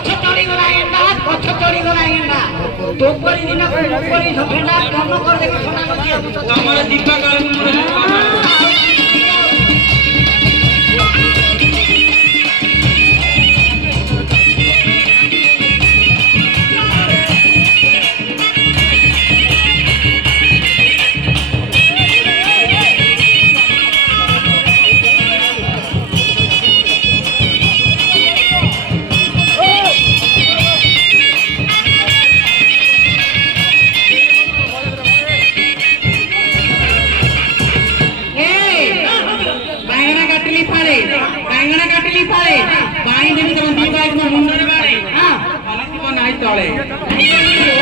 ଗଛ ଚଢିଗଲା ଏଣ୍ଡା ଗଛ ଚଢିଗଲା ଏଣ୍ଡା ତୋପରି ଦିନ ତୋପରି ଭେଣ୍ଡା କାମ କରି ଦେଖ ସୋନା ନଦିଆ ତମର ଦୀପା କାଳେ बैंगना काटली पाले पानी देवी तो दी बाइक में मुंडरे बारे हां पानी को नहीं तळे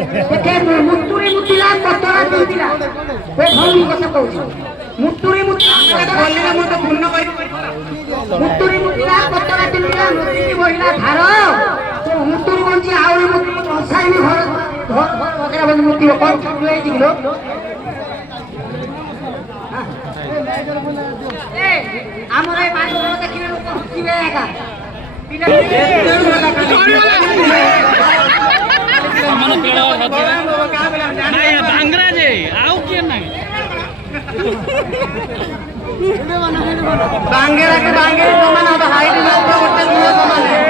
मुतुरी मुतिला पतरा दिला ओ भौनी कथा कहू मुतुरी मुतिला बोलले मो तो भूर्ण कहि मुतुरी मुतिला पतरा दिला नदी बहिला धार तो मुतुरी बंची आउरी मुतुरी हसाइनी घर घर वगैरह बंची मुति कोन छुए दिलो ए हमर ए माई घर देखिले लोक हसिबे एका सामान पेड़ नहीं बांगरा जे आउ के नहीं बांगरा के बांगे समान अब हाइट में ऊपर उठते हुए समान है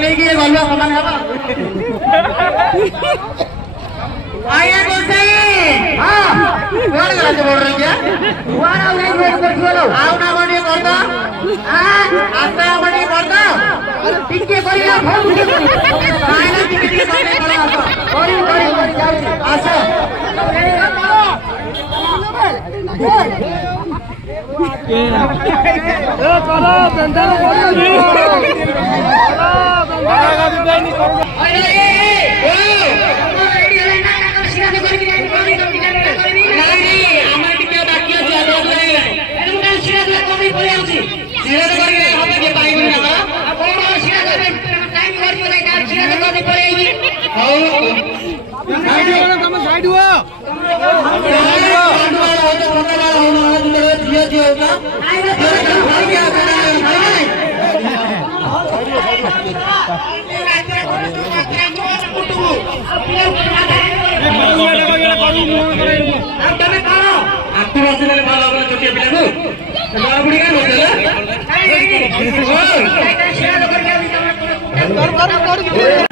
नहीं कि गलवा समान है आया बोलते हां कौन गला से बोल रही क्या वाला नहीं बोल कर बोलो आओ ना बड़ी कर दो हां आस्ते बड़ी कर दो टिके करिया फोन टिके करी काय ना टिके टिके करे करो करी करी करी जाओ आसो ए चलो बेंदा करी बड़ा गाड़ी नहीं करो अरे